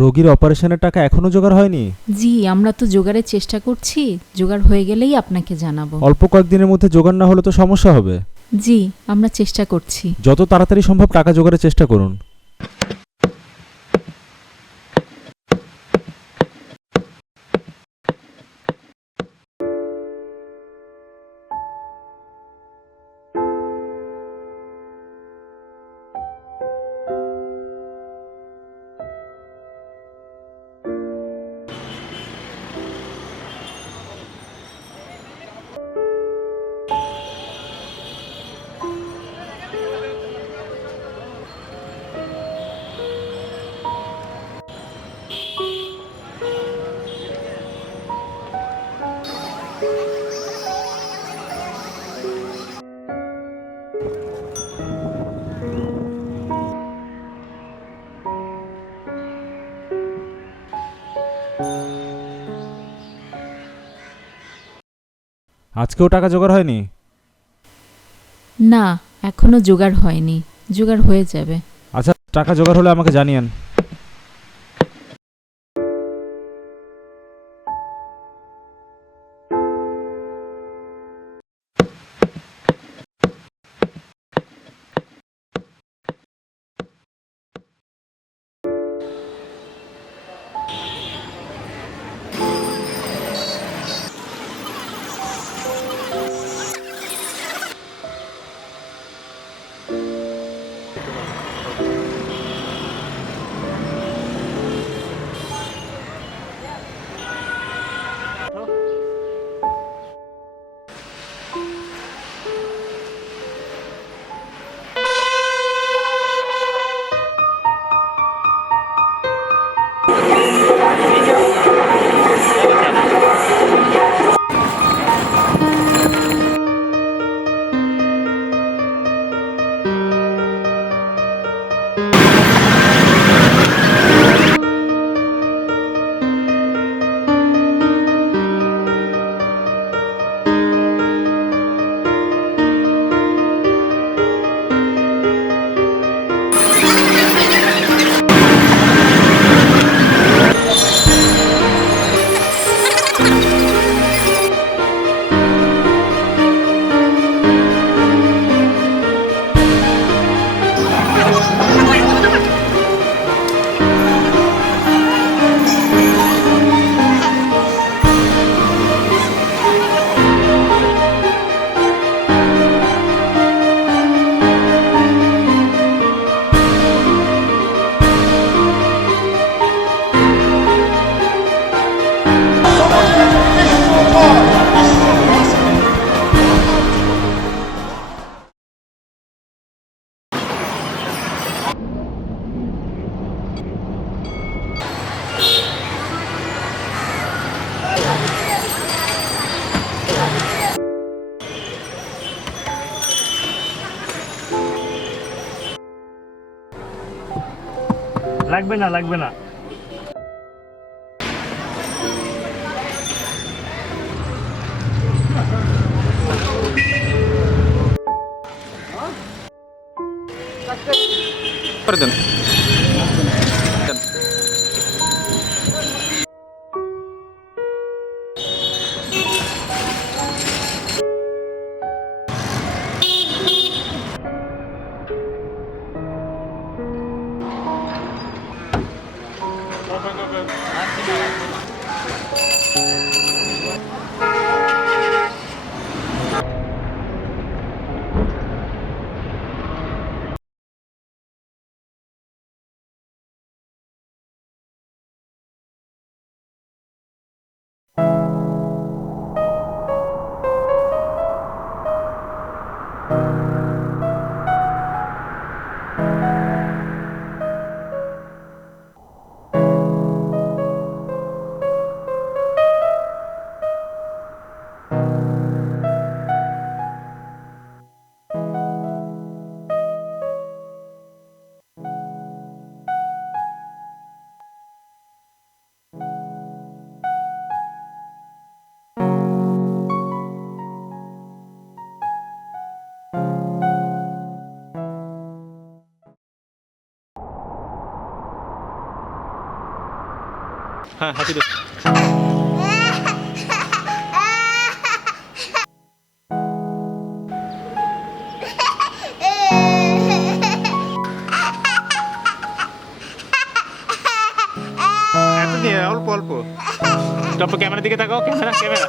রোগীর অপারেশনের টাকা এখনো জোগাড় হয়নি? জি, আমরা তো জোগাড়ের চেষ্টা করছি। জোগাড় হয়ে গেলেই আপনাকে জানাবো। অল্প কয়েকদিনের মধ্যে জোগাড় না হলে তো সমস্যা হবে। জি, আমরা চেষ্টা করছি। যত তাড়াতাড়ি সম্ভব টাকা জোগাড়ের চেষ্টা করুন। আজকেও টাকা জোগাড় হয়নি? না, এখনো জোগাড় হয়নি। জোগাড় হয়ে যাবে। আচ্ছা, টাকা জোগাড় হলে আমাকে জানিয়েন। লাগবে না, লাগবে না। করে দেন। হ্যাঁ হাতি দে। এত নিয়ে অল্প অল্প। ক্যামেরার দিকে তাকাও, ক্যামেরা ক্যামেরা